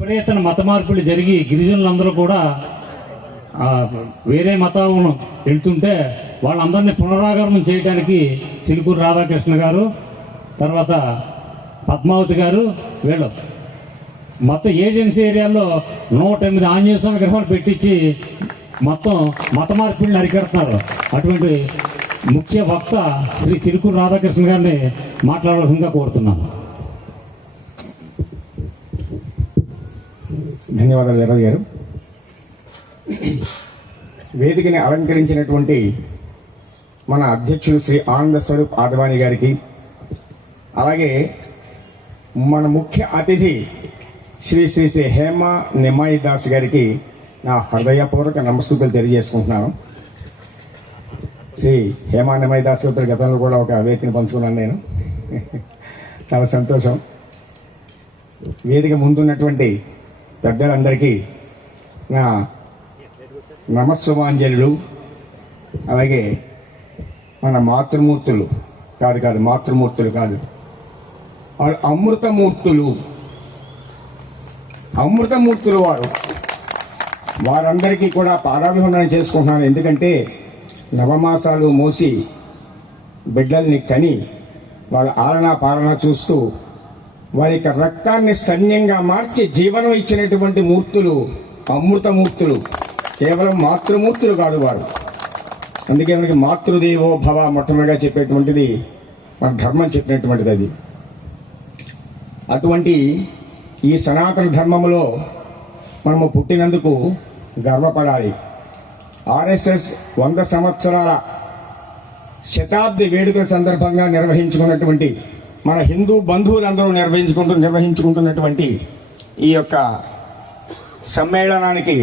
విపరీతన మత మార్పులు జరిగి గిరిజనులందరూ కూడా వేరే మతం వెళ్తుంటే వాళ్ళందరినీ పునరాగమనం చేయడానికి చిలుకూరు రాధాకృష్ణ గారు, తర్వాత పద్మావతి గారు, వీళ్ళు మొత్తం ఏజెన్సీ ఏరియాలో 108 ఆంజనేయ స్వామి విగ్రహాలు పెట్టించి మొత్తం మత మార్పుల్ని అరికెడుతున్నారు. అటువంటి ముఖ్య వక్త శ్రీ చిలుకూరు రాధాకృష్ణ గారిని మాట్లాడవలసిందిగా కోరుతున్నాను. ధన్యవాదాలు ఎర్ర గారు. వేదికని అలంకరించినటువంటి మన అధ్యక్షులు శ్రీ ఆనంద స్వరూప్ ఆదవాని గారికి, అలాగే మన ముఖ్య అతిథి శ్రీ శ్రీ శ్రీ హేమ నిమాయి దాస్ గారికి నా హృదయపూర్వక నమస్కృతులు తెలియజేసుకుంటున్నాను. శ్రీ హేమ నిమాయి దాస్ గారితో గతంలో కూడా ఒక వేదికను పంచుకున్నాను నేను. చాలా సంతోషం. వేదిక ముందున్నటువంటి పెద్దలందరికీ నా నమస్సుమాంజలు. అలాగే మన మాతృమూర్తులు మాతృమూర్తులు కాదు, అమృతమూర్తులు వారందరికీ కూడా పాదాభివందనం చేసుకుంటున్నాను. ఎందుకంటే నవమాసాలు మోసి బిడ్డల్ని కని వాళ్ళ ఆలనా పాలన చూస్తూ వారి యొక్క రక్తాన్ని సైన్యంగా మార్చి జీవనం ఇచ్చినటువంటి మూర్తులు అమృతమూర్తులు, కేవలం మాతృమూర్తులు కాదు వారు. అందుకే మనకి మాతృదేవో భవ మొట్టమొదటిగా చెప్పేటువంటిది మన ధర్మం చెప్పినటువంటిది. అది అటువంటి ఈ సనాతన ధర్మంలో మనము పుట్టినందుకు గర్వపడాలి. ఆర్ఎస్ఎస్ 100 సంవత్సరాల శతాబ్ది వేడుకల సందర్భంగా నిర్వహించుకున్నటువంటి మన హిందూ బంధువులందరూ నిర్వహించుకుంటున్నటువంటి ఈ యొక్క సమ్మేళనానికి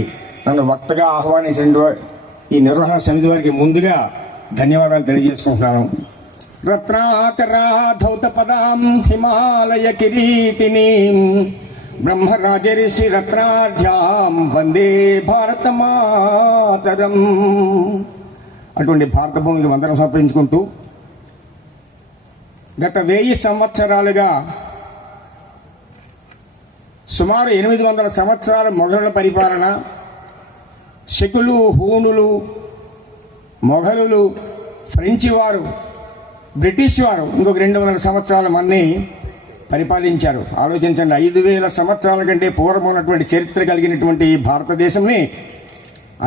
నన్ను వక్తగా ఆహ్వానించిన ఈ నిర్వహణ సమితి వారికి ముందుగా ధన్యవాదాలు తెలియజేసుకుంటున్నాను. రత్నాకరాధౌత పదాం హిమాలయ కిరీటిని బ్రహ్మరాజర్షి రత్నాఢ్యాం వందే భారత మాతరం. అటువంటి భారత భూమికి వందనం సమర్పించుకుంటూ గత 1000 సంవత్సరాలుగా సుమారు 800 సంవత్సరాల మొఘలుల పరిపాలన, శకులు, హూణులు, మొఘలులు, ఫ్రెంచి వారు, బ్రిటిష్ వారు ఇంకొక 200 సంవత్సరాల మన్ని పరిపాలించారు. ఆలోచించండి, 5000 సంవత్సరాల కంటే పూర్వం ఉన్నటువంటి చరిత్ర కలిగినటువంటి ఈ భారతదేశంని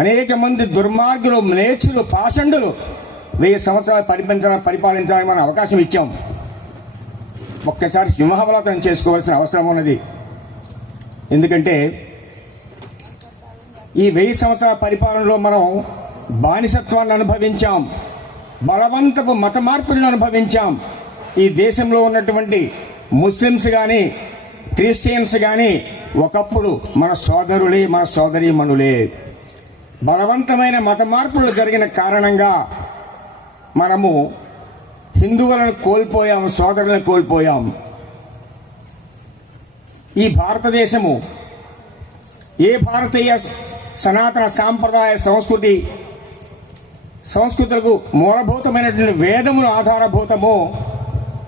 అనేక మంది దుర్మార్గులు, మ్లేచ్చులు, పాషండులు 1000 సంవత్సరాలు పరిపాలించడానికి మనం అవకాశం ఇచ్చాం. ఒక్కసారి సింహావలోకనం చేసుకోవాల్సిన అవసరం ఉన్నది. ఎందుకంటే ఈ 1000 సంవత్సరాల పరిపాలనలో మనం బానిసత్వాన్ని అనుభవించాం, బలవంతపు మత మార్పులను అనుభవించాం. ఈ దేశంలో ఉన్నటువంటి ముస్లిమ్స్ కానీ, క్రిస్టియన్స్ కానీ ఒకప్పుడు మన సోదరులే, మన సోదరీమణులే. బలవంతమైన మత మార్పులు జరిగిన కారణంగా మనము హిందువులను కోల్పోయాం, సోదరులను కోల్పోయాం. ఈ భారతదేశము ఏ భారతీయ సనాతన సాంప్రదాయ సంస్కృతులకు మూలభూతమైనటువంటి వేదములు ఆధారభూతమో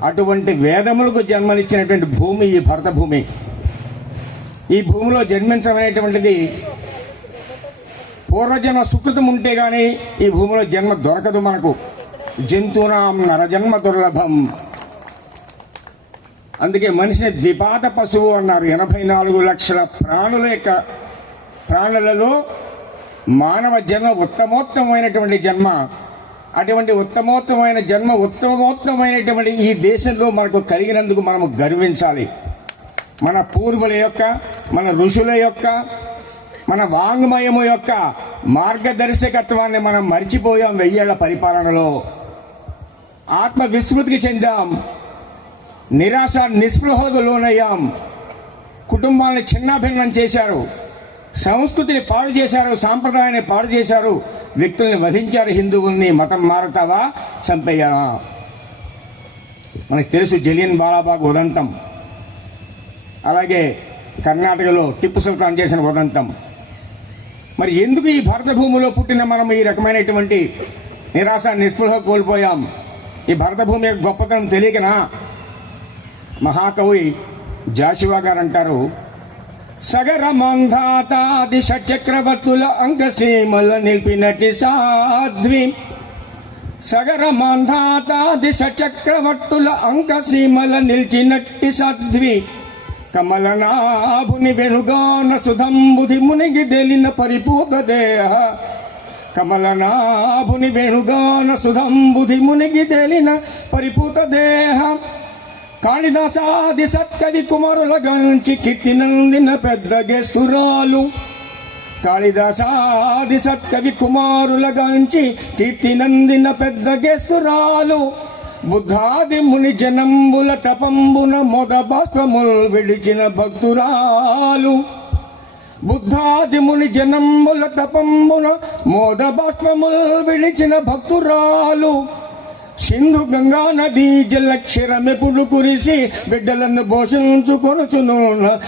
అటువంటి వేదములకు జన్మనిచ్చినటువంటి భూమి ఈ భరత భూమి. ఈ భూమిలో జన్మించడం అనేటువంటిది పూర్వజన్మ సుకృతం ఉంటే గాని ఈ భూమిలో జన్మ దొరకదు మనకు. జంతువునాం నరజన్మ దుర్లభం. అందుకే మనిషిని ద్విపాద పశువు అన్నారు. 84 లక్షల ప్రాణులలో మానవ జన్మ ఉత్తమోత్తమైనటువంటి జన్మ. అటువంటి ఉత్తమోత్తమైనటువంటి ఈ దేశంలో మనకు కలిగినందుకు మనము గర్వించాలి. మన పూర్వుల యొక్క, మన ఋషుల యొక్క, మన వాంగ్మయము యొక్క మార్గదర్శకత్వాన్ని మనం మర్చిపోయాం. 1000 ఏళ్ల పరిపాలనలో ఆత్మ విస్మృతికి చెందాం, నిరాశ నిస్పృహలకు లోనయ్యాం. కుటుంబాలను చిన్నాభిన్నం చేశారు, సంస్కృతిని పాడు చేశారు, సాంప్రదాయాన్ని పాడు చేశారు, వ్యక్తుల్ని వధించారు. హిందువుల్ని మతం మారుతావా, చంపేయావా? మనకు తెలుసు జలియన్ వాలాబాగ్ ఉదంతం, అలాగే కర్ణాటకలో టిప్పు సుల్తాన్ చేసిన ఉదంతం. మరి ఎందుకు ఈ భారత భూమిలో పుట్టిన మనం ఈ రకమైనటువంటి నిరాశ నిస్పృహ కోల్పోయాం? ఈ భారత భూమి యొక్క గొప్పతనం తెలియకనా? మహాకవి జాషువా గారు అంటారు, సగర మంధాతాది షట్చక్రవర్తుల అంగసీమల నిలిపినటి సాధ్వి సగర మంధాతాది షట్చక్రవర్తుల అంగసీమల నిలిచినట్టి సాధ్వి కమలనాభుని వెనుగాన సుధంబుధి మునిగి తెలిన పరిపూత దేహ కమలనాభుని వెనుగాన సుధంబుధి మునిగి తెలిన పరిపూత దేహ కాళిదాసాది సత్కవి కుమారుల గంచి కీర్తి నందిన పెద్ద గేస్తురాలు కాళిదాసాది సత్కవి కుమారుల గంచి కీర్తి నందిన పెద్ద గేస్తురాలు బుద్ధాది ముని జనంబుల తపంబున మొద బాష్పముల్ విడిచిన భక్తురాలు బుద్ధాది ముని జనంబుల తపంబున మోద బాష్పముల్ విడిచిన భక్తురాలు సింధు గంగా నదీ జలక్షరమెప్పుడు కురిసి బిడ్డలను పోషించుకొనుచును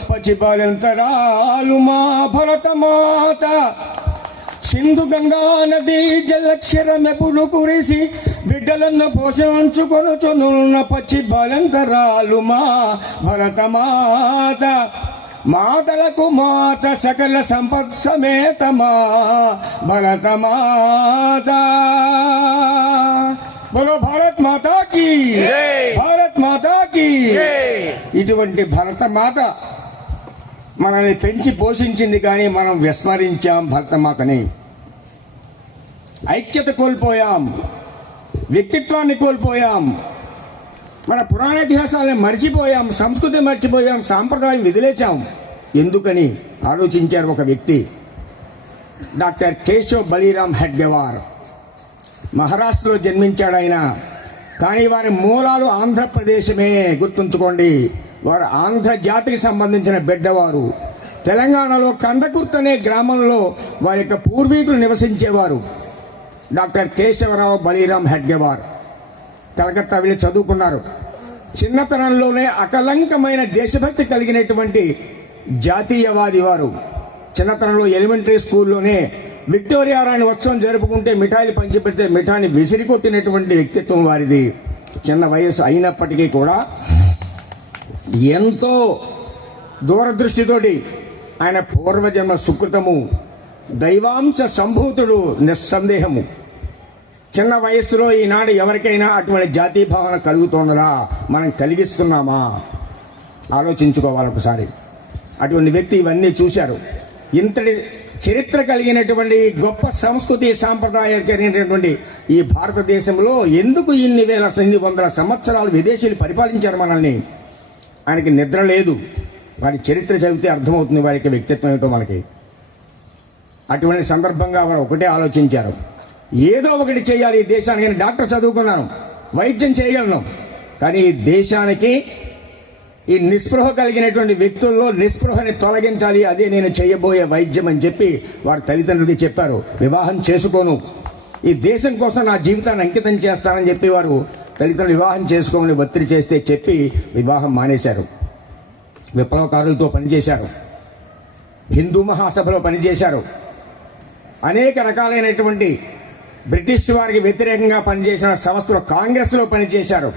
పచ్చిపాలెంతరాలు మా భరతమాత సింధు గంగా నదీ జలక్షరమెప్పుడు కురిసి బిడ్డలను పోషించుకొనుచునున్న పచ్చిపాలెంతరాలు మా భరతమాత మాతలకు మాత సకల సంపత్ సమేతమా భరతమాత బోలో భారత్ మాతా కీ భారత్ మాతా కీ. ఇటువంటి భరతమాత మనల్ని పెంచి పోషించింది, కానీ మనం విస్మరించాం భరతమాతని. ఐక్యత కోల్పోయాం, వ్యక్తిత్వాన్ని కోల్పోయాం, మన పురాణ ఇతిహాసాలను మర్చిపోయాం, సంస్కృతి మర్చిపోయాం, సాంప్రదాయం వదిలేశాం. ఎందుకని ఆలోచించారు ఒక వ్యక్తి, డాక్టర్ కేశవ్ బలీరామ్ హెడ్గేవార్. మహారాష్ట్రలో జన్మించాడు ఆయన, కానీ వారి మూలాలు ఆంధ్రప్రదేశమే. గుర్తుంచుకోండి, వారు ఆంధ్ర జాతికి సంబంధించిన బిడ్డవారు. తెలంగాణలో కందకుర్తి అనే గ్రామంలో వారి యొక్క పూర్వీకులు నివసించేవారు. డాక్టర్ కేశవరావు బలీరామ్ హెడ్గేవార్ కలకత్తా వెళ్ళి చదువుకున్నారు. చిన్నతనంలోనే అకలంకమైన దేశభక్తి కలిగినటువంటి జాతీయవాది వారు. చిన్నతనంలో ఎలిమెంటరీ స్కూల్లోనే విక్టోరియా రాణి ఉత్సవం జరుపుకుంటే మిఠాయిలు పంచిపెడితే మిఠాయిని విసిరికొట్టినటువంటి వ్యక్తిత్వం వారిది. చిన్న వయసు అయినప్పటికీ కూడా ఎంతో దూరదృష్టితోటి ఆయన పూర్వజన్మ సుకృతము, దైవాంశ సంభూతుడు నిస్సందేహము. చిన్న వయస్సులో ఈనాడు ఎవరికైనా అటువంటి జాతీయ భావన కలుగుతున్నదా? మనం కలిగిస్తున్నామా? ఆలోచించుకోవాలి ఒకసారి. అటువంటి వ్యక్తి ఇవన్నీ చూశారు. ఇంతటి చరిత్ర కలిగినటువంటి గొప్ప సంస్కృతి సాంప్రదాయాలు కలిగినటువంటి ఈ భారతదేశంలో ఎందుకు ఇన్ని వందల సంవత్సరాలు విదేశీయులు పరిపాలించారు మనల్ని? ఆయనకి నిద్ర లేదు. వారి చరిత్ర చదివితే అర్థమవుతుంది వారికి వ్యక్తిత్వం ఏమిటో మనకి. అటువంటి సందర్భంగా వారు ఒకటే ఆలోచించారు, ఏదో ఒకటి చేయాలి ఈ దేశానికి. నేను డాక్టర్ చదువుకున్నాను, వైద్యం చేయగలను, కానీ ఈ దేశానికి ఈ నిస్పృహ కలిగినటువంటి వ్యక్తుల్లో నిస్పృహని తొలగించాలి, అదే నేను చేయబోయే వైద్యం అని చెప్పి వారి తల్లిదండ్రులకి చెప్పారు. వివాహం చేసుకోను, ఈ దేశం కోసం నా జీవితాన్ని అంకితం చేస్తానని చెప్పి వారు తల్లిదండ్రులు వివాహం చేసుకోమని ఒత్తిడి చేస్తే చెప్పి వివాహం మానేశారు. విప్లవకారులతో పనిచేశారు, హిందూ మహాసభలో పనిచేశారు, అనేక రకాలైనటువంటి బ్రిటిష్ వారికి వ్యతిరేకంగా పనిచేసిన సంస్థలు కాంగ్రెస్లో పనిచేశారు.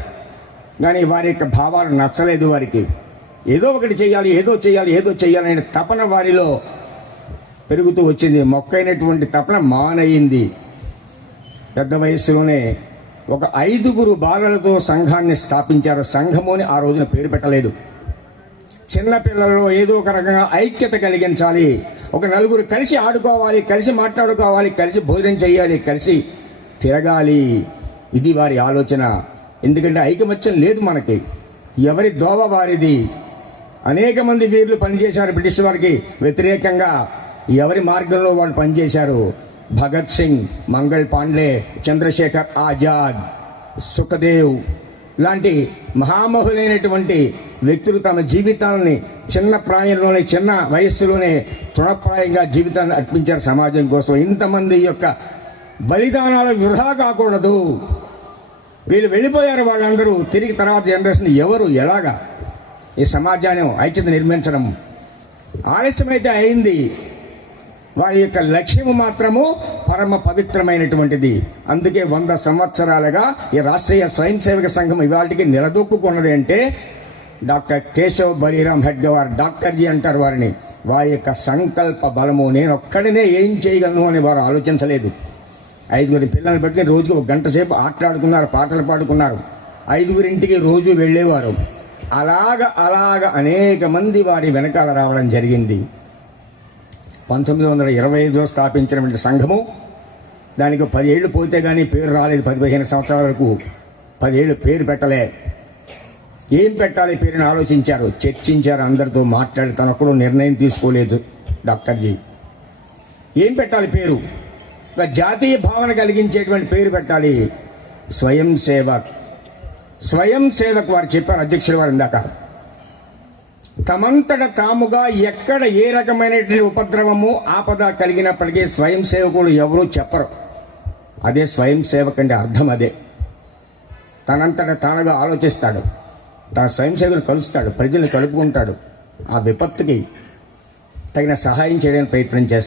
కానీ వారి యొక్క భావాలు నచ్చలేదు వారికి. ఏదో ఒకటి చేయాలి, ఏదో చేయాలి, ఏదో చేయాలనే తపన వారిలో పెరుగుతూ వచ్చింది. మొక్కైనటువంటి తపన మానయింది. పెద్ద వయస్సులోనే ఒక 5 బాలలతో సంఘాన్ని స్థాపించారు. సంఘము అని ఆ రోజున పేరు పెట్టలేదు. చిన్నపిల్లల్లో ఏదో ఒక రకంగా ఐక్యత కలిగించాలి, ఒక 4 కలిసి ఆడుకోవాలి, కలిసి మాట్లాడుకోవాలి, కలిసి భోజనం చేయాలి, కలిసి తిరగాలి. ఇది వారి ఆలోచన. ఎందుకంటే ఐకమత్యం లేదు మనకి, ఎవరి దోవ వారిది. అనేక మంది వీరులు పనిచేశారు బ్రిటిష్ వారికి వ్యతిరేకంగా. ఎవరి మార్గంలో వాళ్ళు పనిచేశారు. భగత్ సింగ్, మంగళ్ పాండే, చంద్రశేఖర్ ఆజాద్, సుఖదేవ్ లాంటి మహామహులైనటువంటి వ్యక్తులు తమ జీవితాలని చిన్న ప్రాయంలోనే, చిన్న వయస్సులోనే తృణప్రాయంగా జీవితాన్ని అర్పించారు సమాజం కోసం. ఇంతమంది యొక్క బలిదానాలు వృధా కాకూడదు. వీళ్ళు వెళ్ళిపోయారు, వాళ్ళందరూ తిరిగి తర్వాత జనరేషన్ ఎవరు ఎలాగా ఈ సమాజాన్ని ఐక్యత నిర్మించడం ఆలస్యమైతే అయింది. వారి యొక్క లక్ష్యము మాత్రము పరమ పవిత్రమైనటువంటిది. అందుకే 100 సంవత్సరాలుగా ఈ రాష్ట్రీయ స్వయం సేవక సంఘం ఇవాటికి నిలదొక్కున్నది. అంటే డాక్టర్ కేశవ్ బలీరామ్ హెడ్గే వారు డాక్టర్జీ అంటారు వారిని. వారి యొక్క సంకల్ప బలము, నేను ఒక్కడినే ఏం చేయగలను అని వారు ఆలోచించలేదు. 5 పిల్లల్ని పెట్టి రోజుకి 1 గంట సేపు ఆటలాడుకున్నారు, పాటలు పాడుకున్నారు. 5 ఇంటికి రోజు వెళ్ళేవారు. అలాగ అనేక మంది వారి వెనకాల రావడం జరిగింది. 1925లో స్థాపించినటువంటి సంఘము, దానికి 10 ఏళ్ళు పోతే కానీ పేరు రాలేదు. 10-15 సంవత్సరాల వరకు 10 ఏళ్ళు పేరు పెట్టలే. ఏం పెట్టాలి పేరుని ఆలోచించారు, చర్చించారు, అందరితో మాట్లాడి తనొక్కడు నిర్ణయం తీసుకోలేదు డాక్టర్జీ. ఏం పెట్టాలి పేరు? ఒక జాతీయ భావన కలిగించేటువంటి పేరు పెట్టాలి. స్వయం సేవక్. స్వయం సేవక్ వారు చెప్పారు, అధ్యక్షులు వారు ఇందాక. తమంతట తాముగా ఎక్కడ ఏ రకమైనటువంటి ఉపద్రవము ఆపద కలిగినప్పటికీ స్వయం సేవకులు ఎవరూ చెప్పరు. అదే స్వయం సేవక్ అంటే అర్థం అదే. తనంతట తానుగా ఆలోచిస్తాడు, తన స్వయం సేవకులు కలుస్తాడు, ప్రజల్ని కలుపుకుంటాడు, ఆ విపత్తుకి తగిన సహాయం చేయడానికి ప్రయత్నం చేస్తాడు.